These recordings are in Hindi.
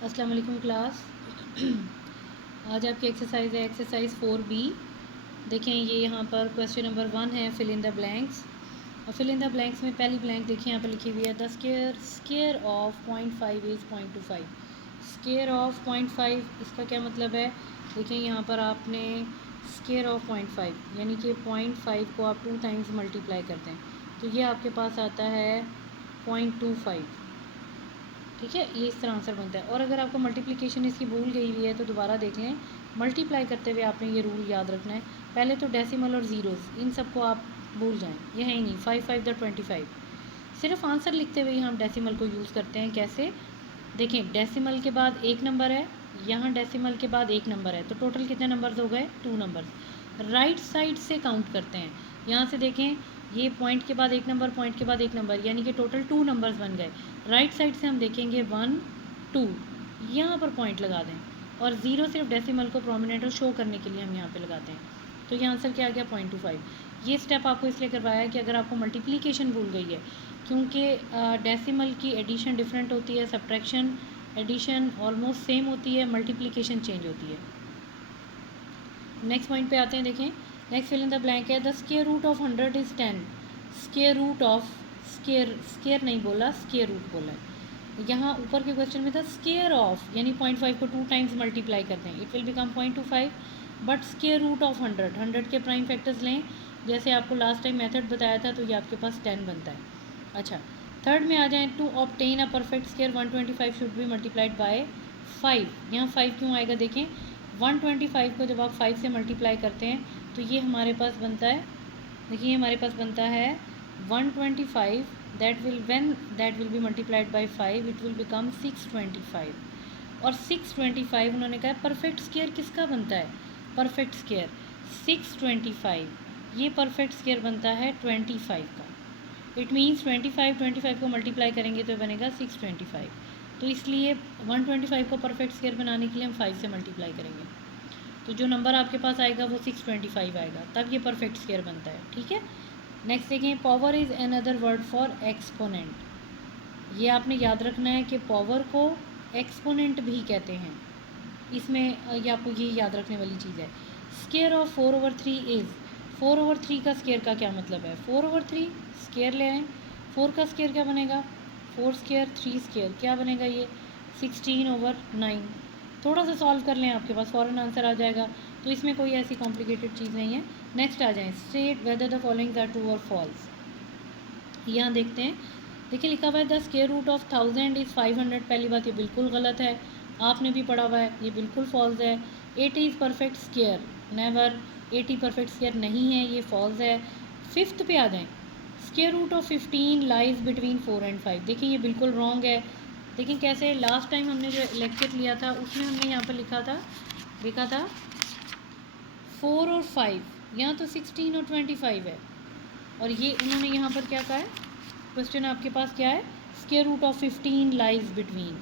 अस्सलाम वालेकुम क्लास। आज आपकी एक्सरसाइज है एक्सरसाइज 4B। देखें ये यहाँ पर क्वेश्चन नंबर 1 है, फिल इन द ब्लैंक्स। और फिल इन द ब्लैंक्स में पहली ब्लैंक देखिए यहाँ पर लिखी हुई है the square of 0.5 is 0.25। Square of 0.5 इसका क्या मतलब है? देखें यहाँ पर आपने स्केयर ऑफ 0.5 यानी कि 0.5 को आप 2 टाइम्स मल्टीप्लाई करते हैं तो ये आपके पास आता है 0.25। ठीक है, ये इस तरह आंसर बनता है। और अगर आपको मल्टीप्लिकेशन इसकी भूल गई हुई है तो दोबारा देख लें। मल्टीप्लाई करते हुए आपने ये रूल याद रखना है। पहले तो डेसिमल और ज़ीरोज़ इन सबको आप भूल जाएं, ये है ही नहीं। 5 5 द 25 सिर्फ आंसर लिखते हुए हम डेसिमल को यूज़ करते हैं। कैसे? देखें, डेसिमल के बाद एक नंबर है, यहाँ डेसिमल के बाद एक नंबर है, तो टोटल कितने नंबर्स हो गए? 2 नंबर्स। राइट साइड से काउंट करते हैं। यहाँ से देखें, ये पॉइंट के बाद एक नंबर, पॉइंट के बाद एक नंबर, यानी कि टोटल 2 नंबर्स बन गए। राइट साइड से हम देखेंगे 1 2, यहाँ पर पॉइंट लगा दें। और ज़ीरो सिर्फ डेसिमल को प्रोमिनेंट और शो करने के लिए हम यहाँ पे लगाते हैं। तो ये आंसर क्या आ गया? 0.25। ये स्टेप आपको इसलिए करवाया है कि अगर आपको मल्टीप्लिकेशन भूल गई है, क्योंकि डेसिमल की एडिशन डिफरेंट होती है, सब्ट्रैक्शन एडिशन ऑलमोस्ट सेम होती है, मल्टीप्लिकेशन चेंज होती है। नेक्स्ट पॉइंट पे आते हैं। देखें, next fill in the blank है the square root of 100 is 10। Square root of, square नहीं बोला, स्क्वायर रूट बोला है। यहाँ ऊपर के क्वेश्चन में था स्क्वायर ऑफ, यानी 0.5 को 2 टाइम्स मल्टीप्लाई करते हैं, it will become 0.25। But square root of 100 के प्राइम फैक्टर्स लें, जैसे आपको लास्ट टाइम मेथड बताया था, तो ये आपके पास 10 बनता है। अच्छा, थर्ड में आ जाएँ। To obtain a perfect square 125 should be multiplied by 5। यहाँ 5 क्यों आएगा? देखें, 125 को जब आप 5 से मल्टीप्लाई करते हैं तो ये हमारे पास बनता है, देखिए हमारे पास बनता है 125। That will be multiplied by 5, it will become 625। और 625 उन्होंने कहा परफेक्ट स्क्वायर किसका बनता है? परफेक्ट स्क्वायर 625, ये परफेक्ट स्क्वायर बनता है 25 का। इट मीन्स 25 को मल्टीप्लाई करेंगे तो बनेगा 625। तो इसलिए 125 को परफेक्ट स्क्वायर बनाने के लिए हम 5 से मल्टीप्लाई करेंगे, तो जो नंबर आपके पास आएगा वो 625 आएगा, तब ये परफेक्ट स्क्वायर बनता है। ठीक है, नेक्स्ट देखें, power is another word for exponent. ये आपने याद रखना है कि पावर को एक्सपोनेंट भी कहते हैं। इसमें ये आपको ये याद रखने वाली चीज़ है। स्क्वायर ऑफ 4/3 इज़, 4/3 का स्क्वायर का क्या मतलब है? 4/3 स्क्वायर ले आएँ, 4 का स्क्वायर क्या बनेगा? 4 स्क्वायर 3 स्क्वायर क्या बनेगा? ये 16/9। थोड़ा सा सॉल्व कर लें, आपके पास फ़ौरन आंसर आ जाएगा। तो इसमें कोई ऐसी कॉम्प्लिकेटेड चीज़ नहीं है। नेक्स्ट आ जाएँ, state whether the followings are true और फॉल्स। यहाँ देखते हैं, देखिए लिखा हुआ है the square root of 1000 is 500। पहली बात ये बिल्कुल गलत है, आपने भी पढ़ा हुआ है, ये बिल्कुल फॉल्स है। 80 is perfect square, never, 80 perfect square नहीं है, ये फॉल्स है। फिफ्थ पे आ जाएँ, square root of 15 lies between 4 and 5। देखिए ये बिल्कुल रॉन्ग है। देखिए कैसे, लास्ट टाइम हमने जो लेक्चर लिया था उसमें हमने यहाँ पर लिखा था 4 और 5, यहाँ तो 16 और 25 है। और ये उन्होंने यहाँ पर क्या कहा है? क्वेश्चन आपके पास क्या है? Square root of 15 lies between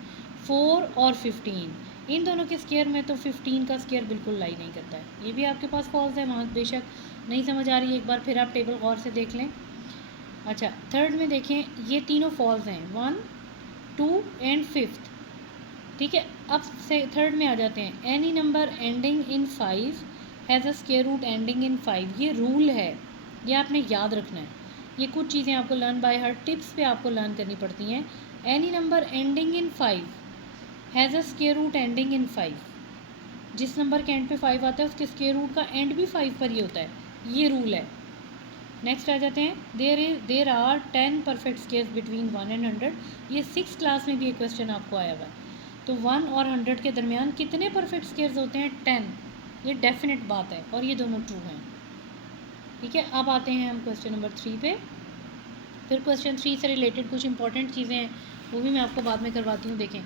4 और 15। इन दोनों के स्क्वायर में तो 15 का स्क्वायर बिल्कुल लाई नहीं करता है, ये भी आपके पास फॉल्स है। वहाँ बेशक नहीं समझ आ रही है, एक बार फिर आप टेबल गौर से देख लें। अच्छा, थर्ड में देखें, ये तीनों फॉल्स हैं, 1 2 एंड 5। ठीक है, अब से थर्ड में आ जाते हैं। Any number ending in 5 has a square root ending in 5। ये रूल है, ये आपने याद रखना है। ये कुछ चीज़ें आपको लर्न बाय हार्ट, टिप्स पे आपको लर्न करनी पड़ती हैं। Any number ending in 5 has a square root ending in 5। जिस नंबर के एंड पे 5 आता है उसके स्क्वायर रूट का एंड भी 5 पर ही होता है, ये रूल है। नेक्स्ट आ जाते हैं, there are 10 perfect squares between 1 and 100। ये 6 क्लास में भी एक क्वेश्चन आपको आया हुआ है। तो 1 और 100 के दरमियान कितने परफेक्ट स्क्वायर्स होते हैं? 10। ये डेफिनेट बात है और ये दोनों ट्रू हैं। ठीक है, अब आते हैं हम क्वेश्चन नंबर 3 पे। फिर क्वेश्चन 3 से रिलेटेड कुछ इंपॉर्टेंट चीज़ें हैं, वो भी मैं आपको बाद में करवाती हूँ। देखें,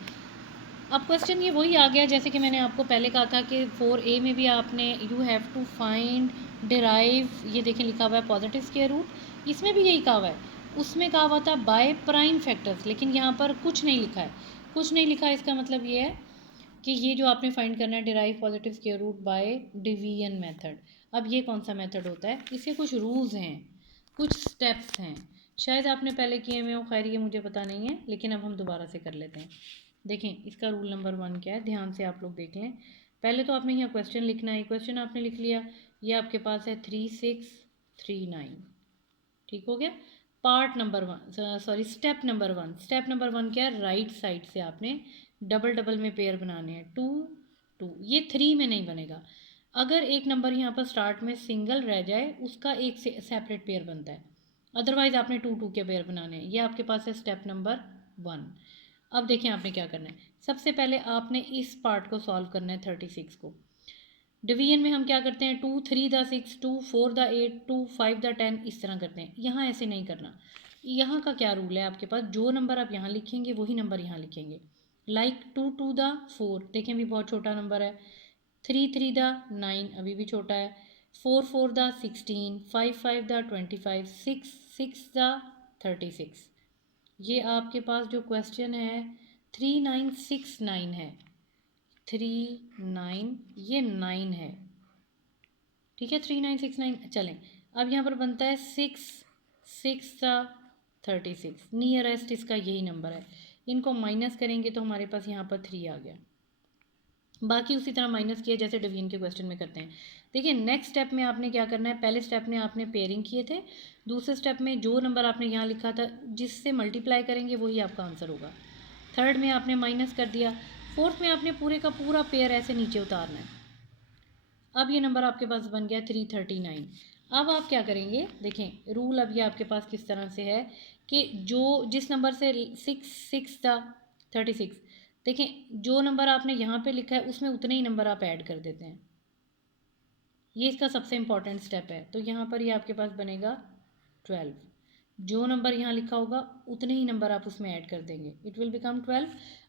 अब क्वेश्चन ये वही आ गया जैसे कि मैंने आपको पहले कहा था कि 4A में भी आपने you have to find derive, ये देखें लिखा हुआ है पॉजिटिव स्क्वायर रूट, इसमें भी यही कहा हुआ है। उसमें कहा हुआ था बाय प्राइम फैक्टर्स, लेकिन यहाँ पर कुछ नहीं लिखा है। कुछ नहीं लिखा है, इसका मतलब ये है कि ये जो आपने फाइंड करना है derive positive square root by division method. अब ये कौन सा मेथड होता है? इसके कुछ रूल्स हैं, कुछ स्टेप्स हैं, शायद आपने पहले किए हुए हो, खैर ये मुझे पता नहीं है, लेकिन अब हम दोबारा से कर लेते हैं। देखें इसका रूल नंबर 1 क्या है, ध्यान से आप लोग देख लें। पहले तो आपने यहाँ क्वेश्चन लिखना है, क्वेश्चन आपने लिख लिया, ये आपके पास है 3639, ठीक हो गया। Part number 1, sorry step number 1, step number 1 क्या है, राइट साइड से आपने डबल डबल में पेयर बनाने हैं, 2 2, ये 3 में नहीं बनेगा। अगर एक नंबर यहाँ पर स्टार्ट में सिंगल रह जाए उसका एक से सेपरेट पेयर बनता है, अदरवाइज आपने 2 2 के पेयर बनाने हैं। ये आपके पास है स्टेप नंबर 1। अब देखिए आपने क्या करना है, सबसे पहले आपने इस पार्ट को सॉल्व करना है 36 को। डिवीजन में हम क्या करते हैं, 2 3 द 6, 2 4 द 8, 2 5 द 10, इस तरह करते हैं। यहाँ ऐसे नहीं करना। यहाँ का क्या रूल है आपके पास, जो नंबर आप यहाँ लिखेंगे वही नंबर यहाँ लिखेंगे। लाइक 2 2 द 4, देखें भी बहुत छोटा नंबर है। 3 3 द 9, अभी भी छोटा है। 4 4 द 16, 5 5 द 25, 6 6 द 36। ये आपके पास जो क्वेश्चन है 3969 है, 39, ये 9 है, ठीक है, 3969। चलें, अब यहाँ पर बनता है 6 6 सा 36, नियरेस्ट इसका यही नंबर है। इनको माइनस करेंगे तो हमारे पास यहाँ पर 3 आ गया। बाकी उसी तरह माइनस किया जैसे डिवीजन के क्वेश्चन में करते हैं। देखिए नेक्स्ट स्टेप में आपने क्या करना है, पहले स्टेप में आपने पेयरिंग किए थे, दूसरे स्टेप में जो नंबर आपने यहाँ लिखा था जिससे मल्टीप्लाई करेंगे वही आपका आंसर होगा। थर्ड में आपने माइनस कर दिया, फोर्थ में आपने पूरे का पूरा पेयर ऐसे नीचे उतारना है। अब ये नंबर आपके पास बन गया 339। अब आप क्या करेंगे, देखें रूल अब ये आपके पास किस तरह से है कि जो जिस नंबर से 6 6 था 36, देखें जो नंबर आपने यहाँ पे लिखा है उसमें उतने ही नंबर आप ऐड कर देते हैं। ये इसका सबसे इम्पॉर्टेंट स्टेप है। तो यहाँ पर ये आपके पास बनेगा 12, जो नंबर यहाँ लिखा होगा उतने ही नंबर आप उसमें ऐड कर देंगे, इट विल बिकम 12।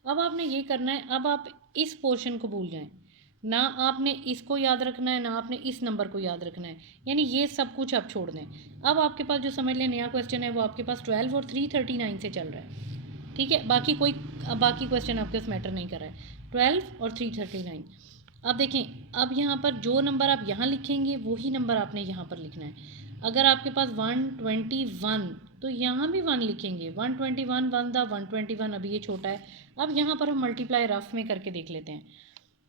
अब आपने ये करना है, अब आप इस पोर्शन को भूल जाएं, ना आपने इसको याद रखना है ना आपने इस नंबर को याद रखना है, यानी ये सब कुछ आप छोड़ दें। अब आपके पास जो समझ लें नया क्वेश्चन है वो आपके पास 12 और 339 से चल रहा है, ठीक है। बाकी क्वेश्चन आपके पास मैटर नहीं कर रहा है, 12 और 339। अब देखें, अब यहाँ पर जो नंबर आप यहाँ लिखेंगे वही नंबर आपने यहाँ पर लिखना है। अगर आपके पास 121 तो यहाँ भी 1 लिखेंगे, 121 1 द 121, अभी ये छोटा है। अब यहाँ पर हम मल्टीप्लाई रफ में करके देख लेते हैं।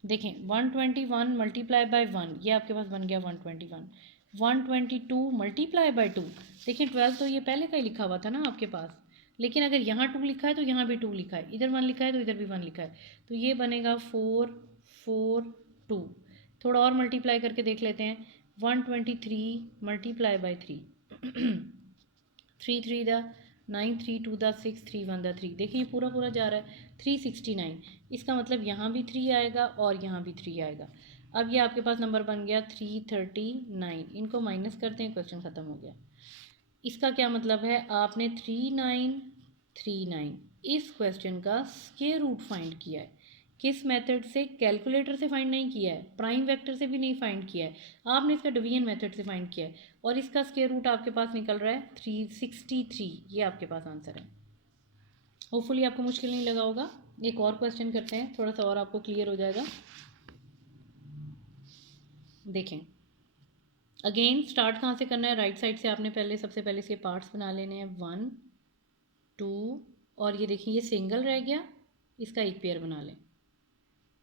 देखें 121 मल्टीप्लाई बाय 1, ये आपके पास बन गया 121। 122 मल्टीप्लाई बाय 2, देखिए 12 तो ये पहले का ही लिखा हुआ था ना आपके पास, लेकिन अगर यहाँ 2 लिखा है तो यहाँ भी 2 लिखा है, इधर 1 लिखा है तो इधर भी 1 लिखा है, तो ये बनेगा 4 4 2। थोड़ा और मल्टीप्लाई करके देख लेते हैं, 123 multiply by 3 3 3 the 9, 3 2 the 6, 3 1 the 3, देखिए ये पूरा पूरा जा रहा है 369। इसका मतलब यहाँ भी 3 आएगा और यहाँ भी 3 आएगा। अब ये आपके पास नंबर बन गया 339। इनको माइनस करते हैं, क्वेश्चन ख़त्म हो गया। इसका क्या मतलब है, आपने 3939 इस क्वेश्चन का स्क्वायर रूट फाइंड किया है। किस मेथड से, कैलकुलेटर से फाइंड नहीं किया है, प्राइम वेक्टर से भी नहीं फाइंड किया है, आपने इसका डिवीजन मेथड से फाइंड किया है, और इसका स्क्वायर रूट आपके पास निकल रहा है 363। ये आपके पास आंसर है। होपफुली आपको मुश्किल नहीं लगा होगा। एक और क्वेश्चन करते हैं, थोड़ा सा और आपको क्लियर हो जाएगा। देखें अगेन स्टार्ट कहाँ से करना है, राइट साइड से आपने सबसे पहले इसके पार्ट्स बना लेने हैं, 1 2, और ये देखिए ये सिंगल रह गया, इसका एक पेयर बना लें।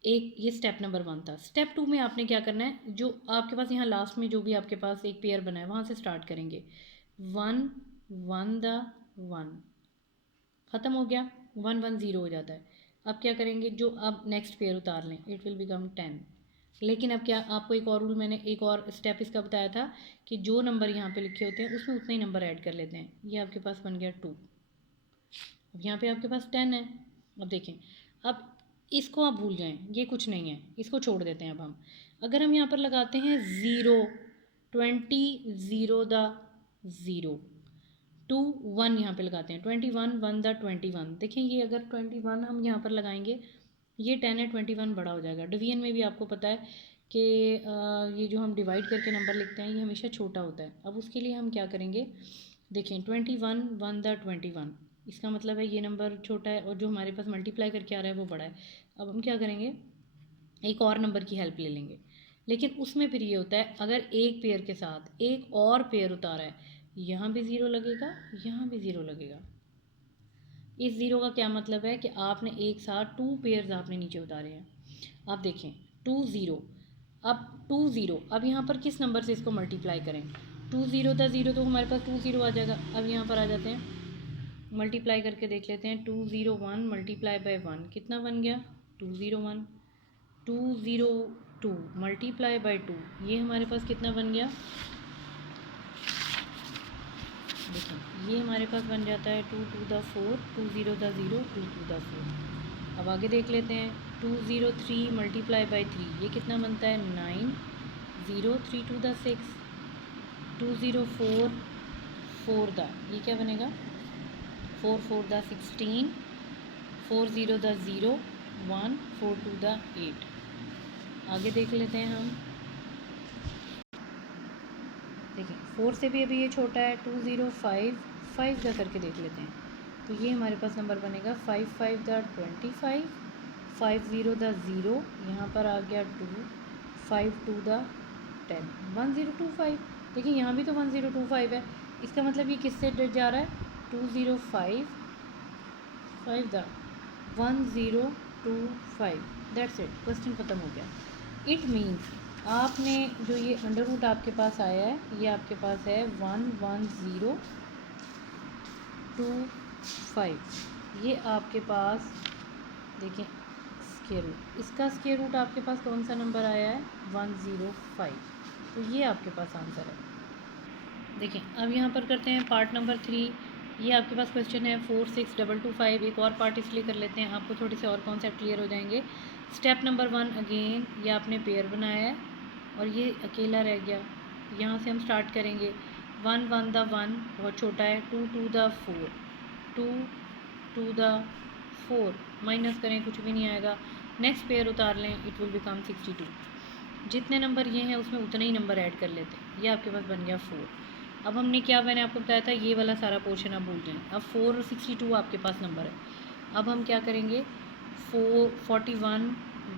एक ये स्टेप नंबर 1 था। स्टेप 2 में आपने क्या करना है, जो आपके पास यहाँ लास्ट में जो भी आपके पास एक पेयर बना है वहाँ से स्टार्ट करेंगे। 1 1 द 1, ख़त्म हो गया, 1 1 0 हो जाता है। अब क्या करेंगे, जो अब नेक्स्ट पेयर उतार लें, इट विल बिकम 10। लेकिन अब क्या, आपको एक और रूल मैंने एक और स्टेप इसका बताया था कि जो नंबर यहाँ पे लिखे होते हैं उसमें उतने ही नंबर ऐड कर लेते हैं। ये आपके पास बन गया 2। अब यहाँ पे आपके पास 10 है। अब देखें, अब इसको आप भूल जाएं, ये कुछ नहीं है, इसको छोड़ देते हैं। अब हम अगर हम यहाँ पर लगाते हैं 0 20 0 द 0, 2 1 यहाँ पे लगाते हैं, 21 1 द 21, देखें ये अगर 21 हम यहाँ पर लगाएंगे, ये 10 है, 21 बड़ा हो जाएगा। डिवीजन में भी आपको पता है कि ये जो हम डिवाइड करके नंबर लिखते हैं ये हमेशा छोटा होता है। अब उसके लिए हम क्या करेंगे, देखें 21 1 द 21, इसका मतलब है ये नंबर छोटा है और जो हमारे पास मल्टीप्लाई करके आ रहा है वो बड़ा है। अब हम क्या करेंगे, एक और नंबर की हेल्प ले लेंगे, लेकिन उसमें फिर ये होता है अगर एक पेयर के साथ एक और पेयर उतारा है, यहाँ भी 0 लगेगा यहाँ भी 0 लगेगा। इस ज़ीरो का क्या मतलब है कि आपने एक साथ 2 पेयर्स आपने नीचे उतारे हैं। आप देखें 2 ज़ीरो, अब 2 ज़ीरो, अब यहाँ पर किस नंबर से इसको मल्टीप्लाई करें? 2 ज़ीरो था ज़ीरो, तो हमारे पास 2 ज़ीरो आ जाएगा। अब यहाँ पर आ जाते हैं, मल्टीप्लाई करके देख लेते हैं। 2 ज़ीरो 1 मल्टीप्लाई बाय 1 कितना बन गया? 2 ज़ीरो 1। 2 ज़ीरो 2 मल्टीप्लाई बाय 2, ये हमारे पास कितना बन गया? देखिए ये हमारे पास बन जाता है 2 to the 4, 2 zero the zero, 2 to the 4। अब आगे देख लेते हैं। 2 ज़ीरो 3 मल्टीप्लाई बाय 3, ये कितना बनता है? 9 zero 3 to the 6। 2 zero 4 4 the, ये क्या बनेगा? 4 4 the 16, 4 zero the zero 1, 4 to the 8। आगे देख लेते हैं हम। देखिए 4 से भी अभी ये छोटा है। 2 ज़ीरो 5 5 द करके देख लेते हैं, तो ये हमारे पास नंबर बनेगा 5 5 द 25, 5 ज़ीरो द ज़ीरो, यहाँ पर आ गया 2, 5 टू द 10, 1025। देखिए यहाँ भी तो 1025 है, इसका मतलब ये किससे जा रहा है? 2 zero 5 5 the 1025। That's it, question ख़त्म हो गया। इट मीन्स आपने जो ये अंडर रूट आपके पास आया है, ये आपके पास है 11025। ये आपके पास देखें स्क्वायर रूट, इसका स्क्वायर रूट आपके पास कौन सा नंबर आया है? 105। तो ये आपके पास आंसर है। देखें अब यहाँ पर करते हैं पार्ट नंबर 3। ये आपके पास क्वेश्चन है 46225। एक और पार्ट इसलिए कर लेते हैं, आपको थोड़ी से और कॉन्सेप्ट क्लियर हो जाएंगे। स्टेप नंबर 1, अगेन ये आपने पेयर बनाया है और ये अकेला रह गया। यहाँ से हम स्टार्ट करेंगे। 1 1 द 1 बहुत छोटा है। 2 2 द 4, 2 2 द 4, माइनस करें कुछ भी नहीं आएगा। नेक्स्ट पेयर उतार लें, इट विल बिकम 62। जितने नंबर ये हैं उसमें उतने ही नंबर ऐड कर लेते हैं। ये आपके पास बन गया 4। अब हमने क्या, मैंने आपको बताया था ये वाला सारा पोर्शन आप भूल जाएं। अब 4 और 62 आपके पास नंबर है। अब हम क्या करेंगे? 41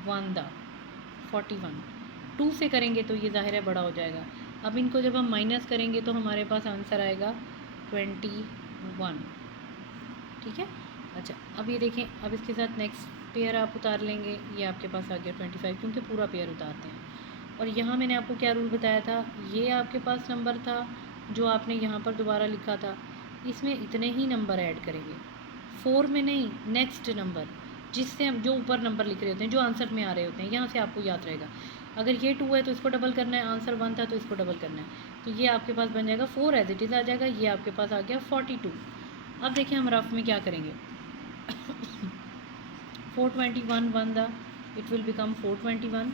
1 द 41, 2 से करेंगे तो ये ज़ाहिर है बड़ा हो जाएगा। अब इनको जब हम माइनस करेंगे तो हमारे पास आंसर आएगा 21। ठीक है। अच्छा अब ये देखें, अब इसके साथ नेक्स्ट पेयर आप उतार लेंगे, ये आपके पास आ गया 25, क्योंकि पूरा पेयर उतारते हैं। और यहाँ मैंने आपको क्या रूल बताया था, ये आपके पास नंबर था जो आपने यहाँ पर दोबारा लिखा था, इसमें इतने ही नंबर ऐड करेंगे, 4 में नहीं, नेक्स्ट नंबर जिससे हम जो ऊपर नंबर लिख रहे होते हैं, जो आंसर में आ रहे होते हैं, यहाँ से आपको याद रहेगा। अगर ये 2 है तो इसको डबल करना है, आंसर 1 था तो इसको डबल करना है, तो ये आपके पास बन जाएगा 4 एज इट इज़ आ जाएगा। ये आपके पास आ गया 42। अब देखें हम रफ में क्या करेंगे। 421 1 the, it will become 421।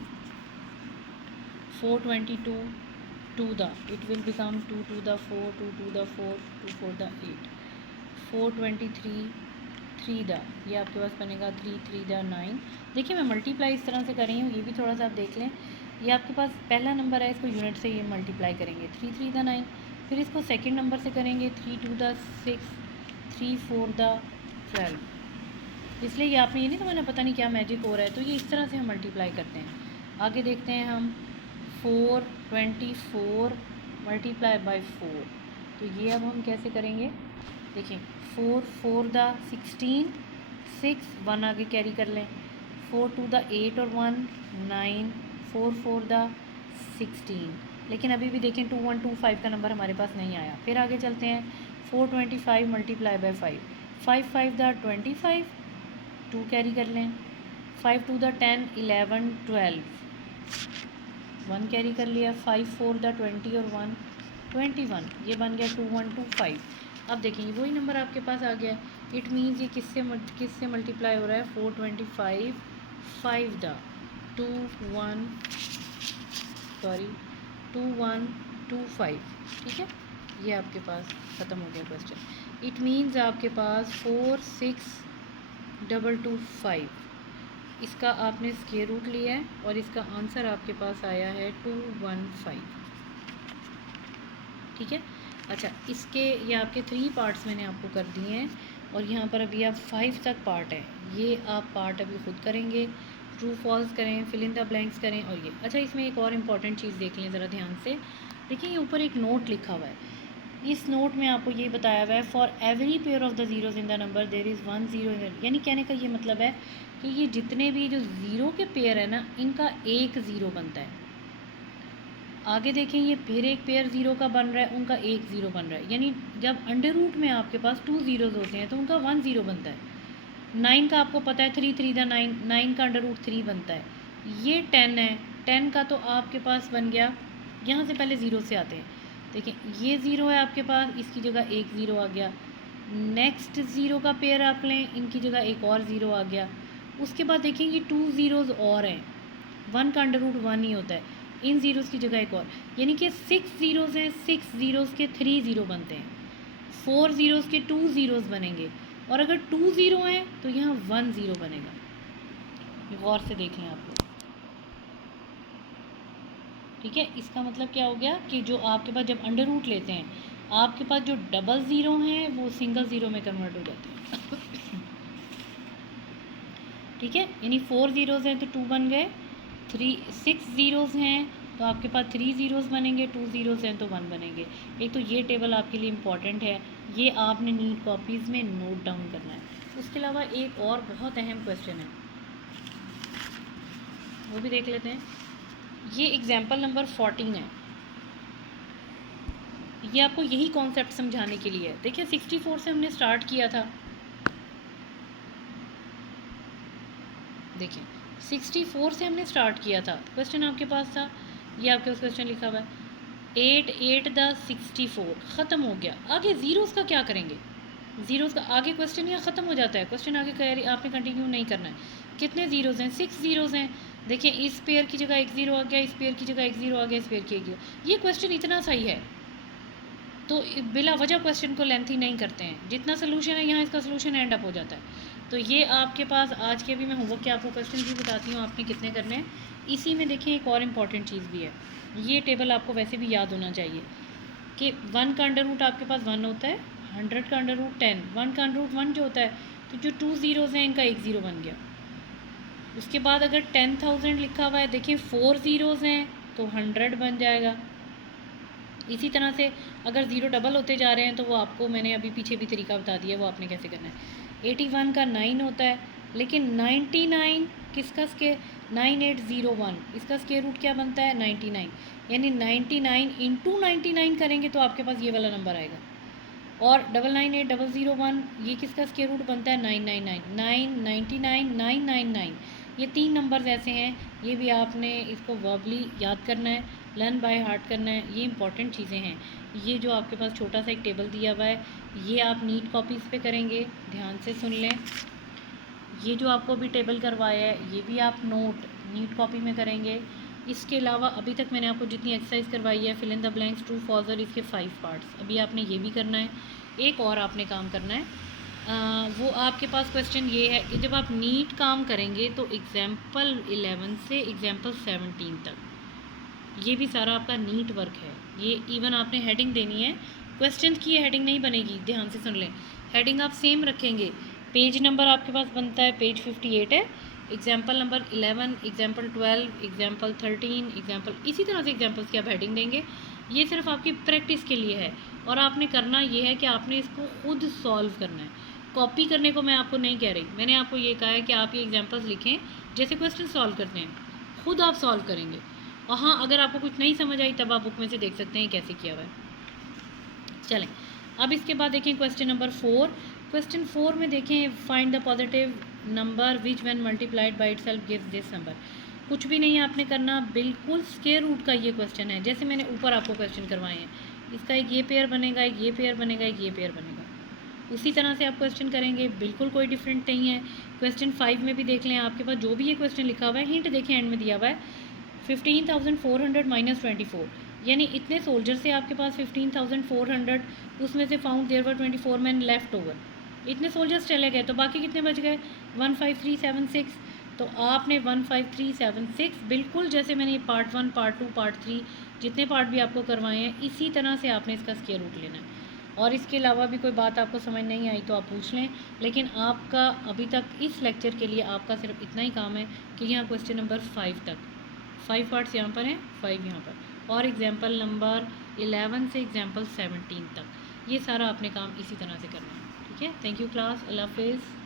422 2 the, it will become 2 2 the 4, 2 2 the 4, 2 4 the 8। 423 3 the, ये आपके पास बनेगा 3 3 द 9। देखिए मैं मल्टीप्लाई इस तरह से कर रही हूँ, ये भी थोड़ा सा आप देख लें। ये आपके पास पहला नंबर है, इसको यूनिट से ये मल्टीप्लाई करेंगे, 3 3 द 9। फिर इसको सेकंड नंबर से करेंगे, 3 2 द 6, 3 4 द 12। इसलिए ये आपने ये नहीं समझना पता नहीं क्या मैजिक हो रहा है, तो ये इस तरह से हम मल्टीप्लाई करते हैं। आगे देखते हैं हम 424 मल्टीप्लाई बाय 4, तो ये अब हम कैसे करेंगे? देखिए 4 4 द 16, 6 1 आगे कैरी कर लें, 4 2 द 8 और 1 9, 4 4 द 16। लेकिन अभी भी देखें 2125 का नंबर हमारे पास नहीं आया। फिर आगे चलते हैं, 425 मल्टीप्लाई बाय 5, 5 5 द 25, 2 कैरी कर लें, 5 2 द 10 11 12, 1 कैरी कर लिया, 5 4 द 20 और 1 21, ये बन गया 2125। अब देखें ये वही नंबर आपके पास आ गया। इट मीन्स ये किससे मल्टीप्लाई हो रहा है? 425 5 द 2125। ठीक है, ये आपके पास ख़त्म हो गया क्वेश्चन। इट मीन्स आपके पास 46225, इसका आपने स्क्वायर रूट लिया है और इसका आंसर आपके पास आया है 215। ठीक है। अच्छा इसके ये आपके 3 पार्ट्स मैंने आपको कर दिए हैं और यहाँ पर अभी आप 5 तक पार्ट है, ये आप पार्ट अभी खुद करेंगे। ट्रू फॉल्स करें, फिल इन द ब्लैंक्स करें। और ये अच्छा इसमें एक और इम्पॉर्टेंट चीज़ देख लें ज़रा ध्यान से। देखिए ये ऊपर एक नोट लिखा हुआ है, इस नोट में आपको ये बताया हुआ है for every pair of the zeros in the number there is 1 zero in, यानी कहने का ये मतलब है कि ये जितने भी जो ज़ीरो के पेयर है ना, इनका एक ज़ीरो बनता है। आगे देखें, ये फिर एक पेयर ज़ीरो का बन रहा है, उनका एक ज़ीरो बन रहा है, यानी जब अंडर रूट में आपके पास 2 ज़ीरोज़ होते हैं तो उनका 1 ज़ीरो बनता है। 9 का आपको पता है 3 3 द 9, 9 का अंडर रूट 3 बनता है। ये 10 है, 10 का तो आपके पास बन गया, यहाँ से पहले ज़ीरो से आते हैं, देखिए ये ज़ीरो है आपके पास, इसकी जगह एक ज़ीरो आ गया। नेक्स्ट ज़ीरो का पेयर आप लें, इनकी जगह एक और ज़ीरो आ गया। उसके बाद देखें ये 2 ज़ीरोज़ और हैं, 1 का अंडर रूट 1 ही होता है, इन ज़ीरोज़ की जगह एक और, यानी कि 6 ज़ीरोज़ हैं, 6 ज़ीरोज़ के 3 ज़ीरो बनते हैं, 4 ज़ीरोज़ के 2 ज़ीरोज़ बनेंगे, और अगर 2 ज़ीरो हैं तो यहाँ 1 ज़ीरो बनेगा। गौर से देख लें आप लोग, ठीक है। इसका मतलब क्या हो गया कि जो आपके पास जब अंडर रूट लेते हैं, आपके पास जो डबल ज़ीरो हैं वो सिंगल ज़ीरो में कन्वर्ट हो जाते हैं, ठीक है। यानी 4 ज़ीरोज़ हैं तो 2 बन गए, 6 ज़ीरोज़ हैं तो आपके पास 3 ज़ीरोज़ बनेंगे, 2 ज़ीरोज़ हैं तो 1 बनेंगे। एक तो ये टेबल आपके लिए इम्पॉर्टेंट है, ये आपने नीट कॉपीज़ में नोट डाउन करना है। उसके अलावा एक और बहुत अहम क्वेश्चन है, वो भी देख लेते हैं। ये एग्जाम्पल नंबर 14 है, ये आपको यही कॉन्सेप्ट समझाने के लिए है। देखिए 64 से हमने स्टार्ट किया था, देखिए 64 से हमने स्टार्ट किया था, क्वेश्चन आपके पास था, ये आपके पास क्वेश्चन लिखा हुआ है 8 8 द 64, ख़त्म हो गया। आगे ज़ीरोज़ का क्या करेंगे, ज़ीरोज़ का आगे क्वेश्चन यहाँ ख़त्म हो जाता है, क्वेश्चन आगे कैरी आपने कंटिन्यू नहीं करना है। कितने ज़ीरोज़ हैं, 6 ज़ीरोज़ हैं। देखिए इस पेयर की जगह एक ज़ीरो आ गया, इस पेयर की जगह एक ज़ीरो आ गया, इस पेयर की एक ज़ीरो, ये क्वेश्चन इतना सही है, तो बिला वजह क्वेश्चन को लेंथी नहीं करते हैं, जितना सोल्यूशन है यहाँ इसका सोल्यूशन एंड अप हो जाता है। तो ये आपके पास आज के भी मैं होमवर्क के आपको क्वेश्चन भी बताती हूँ आपने कितने करने हैं। इसी में देखिए एक और इम्पॉर्टेंट चीज़ भी है, ये टेबल आपको वैसे भी याद होना चाहिए कि 1 का अंडर रूट आपके पास 1 होता है, 100 का अंडर रूट 10, 1 का अंडर रूट 1 जो होता है, तो जो 2 ज़ीरोज़ हैं इनका एक ज़ीरो बन गया। उसके बाद अगर 10,000 लिखा हुआ है, देखिए 4 ज़ीरोज़ हैं तो 100 बन जाएगा। इसी तरह से अगर ज़ीरो डबल होते जा रहे हैं तो वो आपको मैंने अभी पीछे भी तरीका बता दिया, वो आपने कैसे करना है। 81 का 9 होता है, लेकिन 99 किसका स्केयर, 9801, इसका स्केयर रूट क्या बनता है 99, यानी 99 इंटू 99 करेंगे तो आपके पास ये वाला नंबर आएगा। और 998001 ये किसका स्केयर रूट बनता है 999, 999 999, ये 3 नंबर्स ऐसे हैं, ये भी आपने इसको वर्बली याद करना है, लर्न बाय हार्ट करना है, ये इंपॉर्टेंट चीज़ें हैं। ये जो आपके पास छोटा सा एक टेबल दिया हुआ है, ये आप नीट कॉपीज़ पे करेंगे, ध्यान से सुन लें। ये जो आपको भी टेबल करवाया है ये भी आप नोट नीट कॉपी में करेंगे। इसके अलावा अभी तक मैंने आपको जितनी एक्सरसाइज करवाई है, fill in the blanks, true false और इसके 5 पार्ट्स, अभी आपने ये भी करना है। एक और आपने काम करना है, वो आपके पास क्वेश्चन ये है कि जब आप नीट काम करेंगे तो एग्जाम्पल 11 से एग्जाम्पल 17 तक ये भी सारा आपका नीट वर्क है। ये इवन आपने हेडिंग देनी है, क्वेश्चन की ये हेडिंग नहीं बनेगी, ध्यान से सुन लें। हेडिंग आप सेम रखेंगे, पेज नंबर आपके पास बनता है पेज 58 है, example number 11, example 12, example 13, example, इसी तरह से एग्जाम्पल्स की आप हेडिंग देंगे। ये सिर्फ आपकी प्रैक्टिस के लिए है, और आपने करना ये है कि आपने इसको खुद सॉल्व करना है। कॉपी करने को मैं आपको नहीं कह रही, मैंने आपको ये कहा है कि आप ये एग्जाम्पल्स लिखें जैसे क्वेश्चन सॉल्व करते हैं, खुद आप सॉल्व करेंगे। और हाँ, अगर आपको कुछ नहीं समझ आई तब आप बुक में से देख सकते हैं कैसे किया हुआ है। चलें, अब इसके बाद देखें क्वेश्चन नंबर 4। क्वेश्चन 4 में देखें find the positive number which when multiplied by itself gives this number. कुछ भी नहीं आपने करना, बिल्कुल स्क्वायर रूट का ये क्वेश्चन है, जैसे मैंने ऊपर आपको क्वेश्चन करवाए हैं, इसका एक ये पेयर बनेगा, एक ये पेयर बनेगा, एक ये पेयर बनेगा, उसी तरह से आप क्वेश्चन करेंगे, बिल्कुल कोई डिफरेंट नहीं है। क्वेश्चन 5 में भी देख लें, आपके पास जो भी ये क्वेश्चन लिखा हुआ है, हिंट देखें एंड में दिया हुआ है 15,400 माइनस 24, यानी इतने सोल्जर से आपके पास 15,400, उसमें से found there were 24 man left over, इतने सोल्जर्स चले गए तो बाकी कितने बच गए 15376। तो आपने 15376 बिल्कुल जैसे मैंने पार्ट 1 पार्ट 2 पार्ट 3 जितने पार्ट भी आपको करवाए हैं, इसी तरह से आपने इसका स्क्वायर रूट लेना है। और इसके अलावा भी कोई बात आपको समझ नहीं आई तो आप पूछ लें, लेकिन आपका अभी तक इस लेक्चर के लिए आपका सिर्फ इतना ही काम है कि यहाँ क्वेश्चन नंबर 5 तक, 5 पार्ट्स यहाँ पर हैं, 5 यहाँ पर, और एग्जाम्पल नंबर 11 से एग्जाम्पल 17 तक। ये सारा आपने काम इसी तरह से करना है। ठीक है, थैंक यू क्लास, अल्लाह हाफिज़।